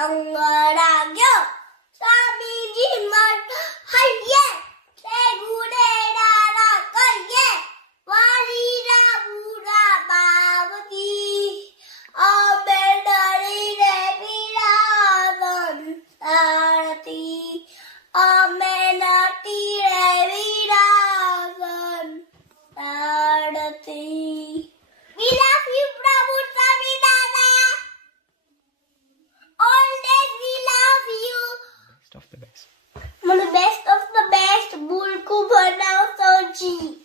அவங்களோட ち。